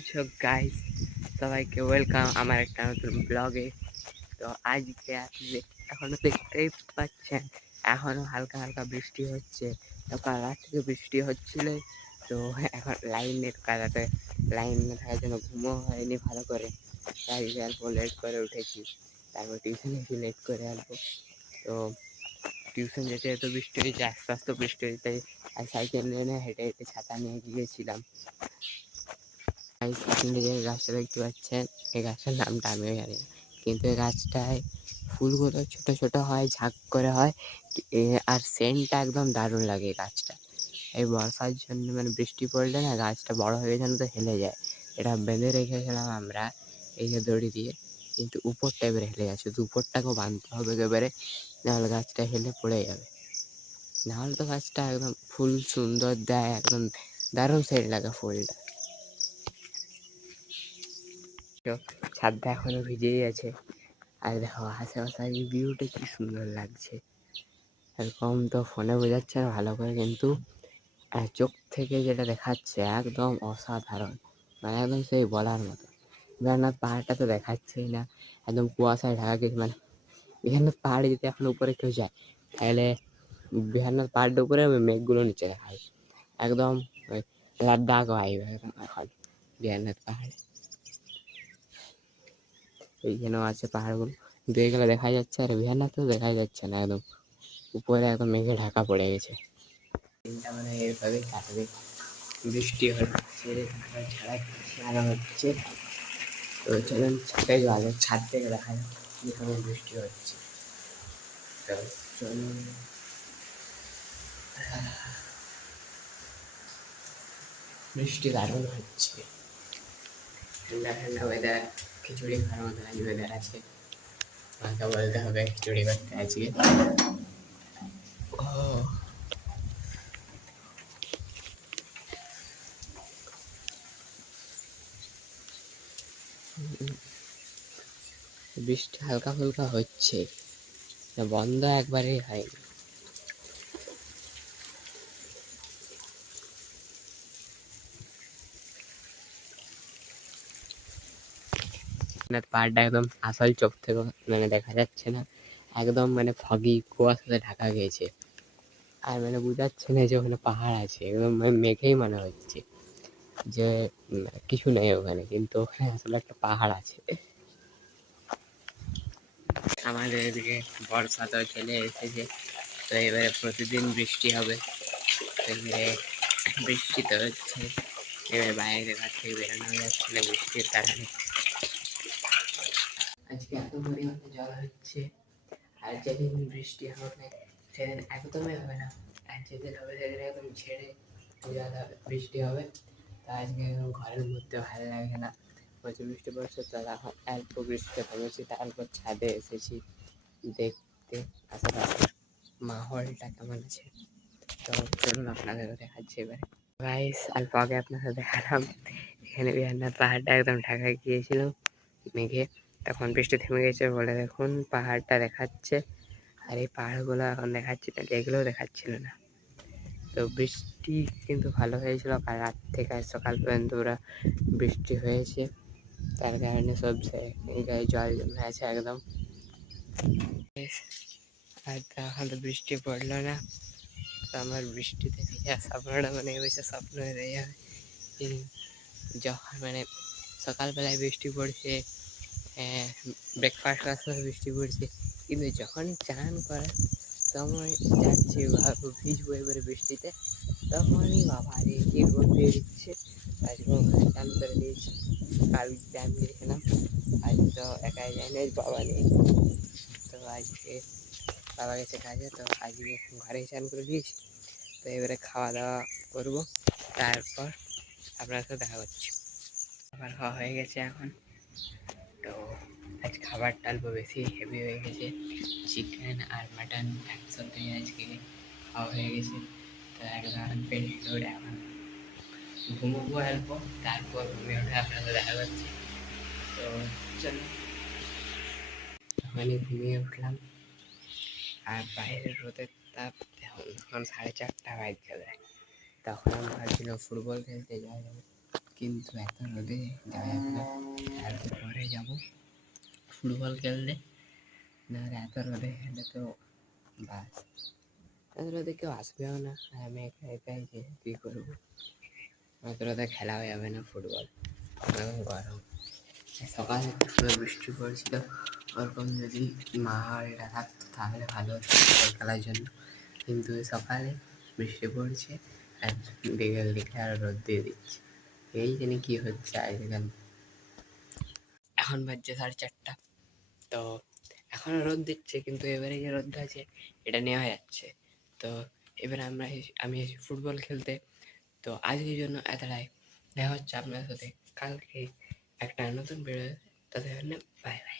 আচ্ছা গাইস, সবাইকে ওয়েলকাম আমার একটা নতুন ব্লগে। তো আজকে আপনি এখনো দেখতেই পাচ্ছেন, এখনো হালকা হালকা বৃষ্টি হচ্ছে। তো কাল রাত থেকে বৃষ্টি হচ্ছিল, তো এখন লাইনের কাটাতে লাইন না থাকার জন্য ঘুমও হয়নি ভালো করে। তাই অল্প লেট করে উঠেছি, তারপর টিউশনে এসে লেট করে আসবো। তো টিউশন যেতে যেতে বৃষ্টি হয়েছে, আস্তে আস্তে বৃষ্টি হয়েছে, আর সাইকেল নিয়ে হেঁটে হেঁটে ছাতা নিয়ে গিয়েছিলাম। আপনি যে গাছটা দেখতে পাচ্ছেন, এই গাছটার নামটা আমিও জানি না, কিন্তু এই গাছটায় ফুলগুলো ছোট ছোট হয়, ঝাঁক করে হয়, আর সেন্টটা একদম দারুণ লাগে গাছটা। এই বর্ষার জন্য মানে বৃষ্টি পড়লে না গাছটা বড় হয়ে যেন তো হেলে যায়। এটা বেঁধে রেখেছিলাম আমরা এই যে দড়ি দিয়ে, কিন্তু উপরটা এবারে হেলে যাচ্ছে, তো উপরটাকেও বাঁধতে হবে এবারে, নাহলে গাছটা হেলে পড়ে যাবে। নাহলে তো গাছটা একদম ফুল সুন্দর দেয়, একদম দারুণ সেন্ট লাগে ফুলটা। ছাদটা এখনো ভিজেই আছে, আর দেখো আশেপাশে ভিউটা কি সুন্দর লাগছে। এরকম তো ফোনে বোঝাচ্ছে না ভালো করে, কিন্তু চোখ থেকে যেটা দেখাচ্ছে একদম অসাধারণ, মানে একদম সেই বলার মতো। বিহারনাথ পাহাড়টা তো দেখাচ্ছেই না, একদম কুয়াশায় ঢাকা গেছে। মানে বিহারনাথ পাহাড়ে যদি এখন উপরে কেউ যায়, তাহলে বিহারনাথ পাহাড়টার উপরে ওই মেঘগুলো নিচে দেখা যায়, একদম ওই লাদাখ ভাইব একদম এখন বিহারনাথ পাহাড়ে। এইখানেও আছে পাহাড়গুলো, কিন্তু এগুলো দেখা যাচ্ছে, আর বিহারনাথ দেখা যাচ্ছে না, একদম উপরে একদম মেঘে ঢাকা পড়ে গেছে। দিনটা মানে এইভাবেই কাটবে, বৃষ্টি হচ্ছে, ছাড়া হচ্ছে। তো চলুন ছাদে যাওয়া, ছাদ থেকে দেখা যাক কীভাবে বৃষ্টি হচ্ছে। তো চলুন, বৃষ্টি দারুণ হচ্ছে, ঠান্ডা ঠান্ডা ওয়েদার, খিচুড়ি খাওয়ার মতো আজ ওয়েদার আছে। মাকে বলতে হবে খিচুড়ি করতে আজকে। বৃষ্টি হালকা ফুলকা হচ্ছে, বন্ধ একবারেই হয়নি। পাহাড়টা একদম আসল চোখ থেকে মানে দেখা যাচ্ছে না, একদম মানে ফগি কুয়াশাতে ঢাকা গিয়েছে, আর মানে বোঝাচ্ছে না যে ওখানে পাহাড় আছে, একদম মানে মেঘেই মনে হচ্ছে যে কিছু নেই ওখানে, কিন্তু ওখানে আসলে একটা পাহাড় আছে। আমাদের এদিকে বর্ষা তো চলে এসেছে, তো এবারে প্রতিদিন বৃষ্টি হবে। এবারে বৃষ্টি তো হচ্ছে, এবারে বাইরে ঘর থেকে বেরোনো যাচ্ছে না বৃষ্টির কারণে। আজকে এত পরিমাণে জল হচ্ছে, আর যেদিন বৃষ্টি হবে সেদিন একদমই হবে না, আর যেদিন হবে সেদিন একদম ছেড়ে যাবে, বৃষ্টি হবে। তো আজকে ঘরের মধ্যে ভালো লাগে না, প্রচুর বৃষ্টি পড়ছে। তো এখন অল্প বৃষ্টিটা থেমেছে, তারপর ছাদে এসেছি দেখতে আশেপাশের মাহলটা কেমন আছে। তো চলুন আপনাদেরও দেখাচ্ছি এবারে। গাইস, অল্প আগে আপনাদের দেখালাম এখানে বিহারনাথ পাহাড়টা একদম ঢাকা গিয়েছিল মেঘে, তখন বৃষ্টি থেমে গেছে বলে দেখুন পাহাড়টা দেখাচ্ছে, আর এই পাহাড়গুলো এখন দেখাচ্ছে না, এগুলোও দেখাচ্ছিল না। তো বৃষ্টি কিন্তু ভালো হয়েছিল, কাল রাত থেকে আজ সকাল পর্যন্ত পুরো বৃষ্টি হয়েছে, তার কারণে সব গায়ে জল জমে আছে একদম। আর এখন তো বৃষ্টি পড়লো না, তো আমার বৃষ্টিতে ভিজা স্বপ্নটা মানে ওইসব স্বপ্ন হয়ে যাবে। যখন মানে সকালবেলায় বৃষ্টি পড়ছে, ব্রেকফাস্ট করার সময় বৃষ্টি পড়ছে, কিন্তু যখনই চান করার সময় যাচ্ছি ভিজবো এবারে বৃষ্টিতে, তখনই বাবা রে কি রোদ দিয়ে দিচ্ছে। আজকে চান করে দিয়েছি, কাল ব্যায়াম গিয়েছিলাম, আজ তো একাই যায়নি, বাবা নেই। তো আজকে বাবা গেছে কাজে, তো আজকে ঘরে চান করে দিয়েছি। তো এবারে খাওয়া দাওয়া করবো, তারপর আপনার সাথে দেখা করছি। খাবার খাওয়া হয়ে গেছে এখন, তো আজ খাবারটা অল্প বেশি হেভি হয়ে গেছে, চিকেন আর মাটন একসাথে আজকে খাওয়া হয়ে গেছে। তো একদম পেট লোড, এখন ঘুমোবো অল্প, তারপর ঘুমিয়ে উঠে আপনাদের দেখা করছি। তো চলো, ওখানে ঘুমিয়ে উঠলাম, আর বাইরের রোদের তাপ এখন 4:30 বাজতে যায়। তখন আমি ভাবছিলাম ফুটবল খেলতে যাওয়া যাবে, কিন্তু এত রোদে যাওয়া যাবে না, আর একটু পরে যাবো ফুটবল খেলতে। না এত রোদে খেলে তো বাস, এত রোদে কেউ আসবেও না, আর আমি একা একাই যে কী করবো, এত রোদে খেলা হয়ে যাবে না ফুটবল, এখন গরম। সকালে পুরো বৃষ্টি পড়ছিল, ওরকম যদি মাহলটা থাকতো তাহলে ভালো হতো ফুটবল খেলার জন্য, কিন্তু সকালে বৃষ্টি পড়ছে আর বিকেল দিকে আর রোদ দিয়ে দিচ্ছে, এই জানি কী হচ্ছে আজকাল। এখন বাজছে 4:30, তো এখনও রোদ দিচ্ছে, কিন্তু এবারে যে রোদটা আছে এটা নেওয়া যাচ্ছে। তো এবারে আমি এসেছি ফুটবল খেলতে। তো আজকের জন্য এতটাই, দেখা হচ্ছে আপনার সাথে কালকে একটা নতুন ভিডিও, তাদের জন্য বাই বাই।